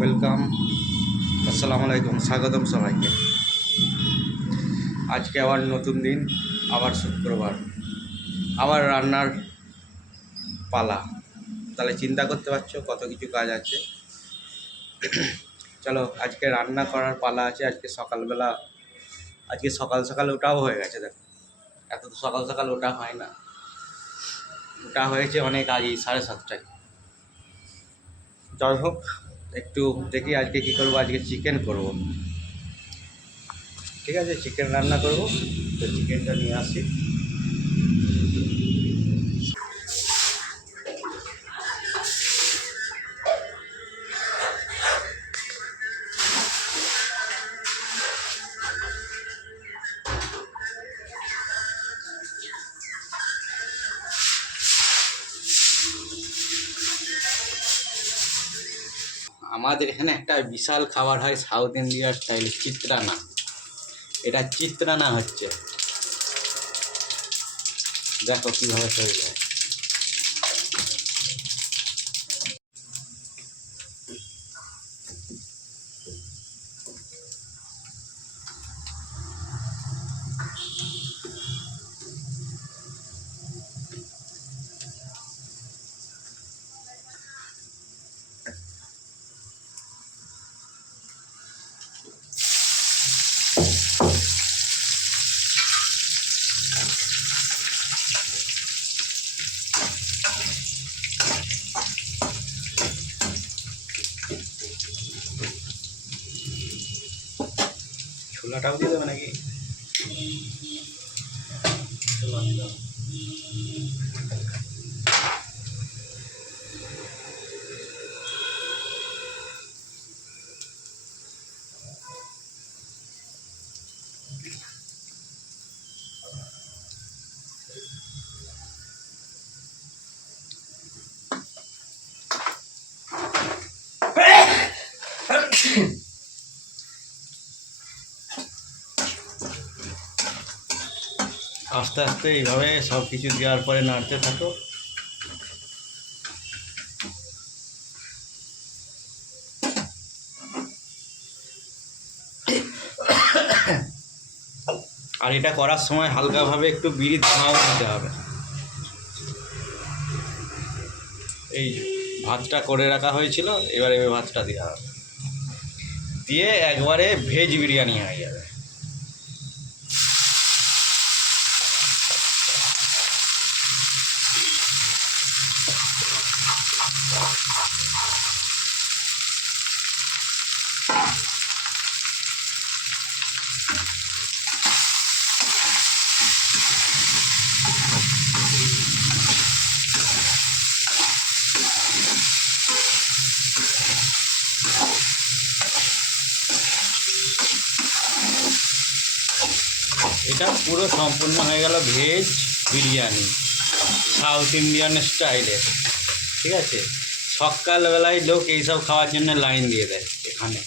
Welcome, আসসালামু আলাইকুম, স্বাগতম সবাইকে। আজকে আবার নতুন দিন, আবার শুক্রবার, আবার রান্নার পালা। তাহলে চিন্তা করতে পারছো কত কিছু কাজ আছে। চলো, আজকে রান্না করার পালা আছে। আজকে সকাল সকাল ওটাও হয়ে গেছে। দেখো, এত সকাল সকাল ওটা হয় না, ওটা হয়েছে অনেক আগেই, 7:30টায়। যাই হোক, একটু দেখি আজকে কী করবো। আজকে চিকেন করব, ঠিক আছে? চিকেন রান্না করব, তো চিকেনটা নিয়ে আসি। আমাদের এখানে একটা বিশাল খাবার হয় সাউথ ইন্ডিয়ার স্টাইলে, চিত্রানা। এটা চিত্রানা হচ্ছে, দেখো কীভাবে তৈরি হয়। ছোলাটাও দিয়ে দেবে নাকি? ছোলা দিলাম। আস্তে আস্তে এইভাবে সব কিছু দেওয়ার পরে নাড়তে থাকো। আর এটা করার সময় হালকাভাবে একটু বিড়ির ধোঁয়াও দিতে হবে। এই ভাতটা করে রাখা হয়েছিল, এবারে ওই ভাতটা দেওয়া হবে, দিয়ে একবারে ভেজ বিরিয়ানি হয়ে যাবে। এটা পুরো সম্পূর্ণ হয়ে গেল ভেজ বিরিয়ানি সাউথ ইন্ডিয়ান স্টাইলে, ঠিক আছে? সকালবেলায় লোক এইসব খাওয়ার জন্য লাইন দিয়ে দেয় এখানে।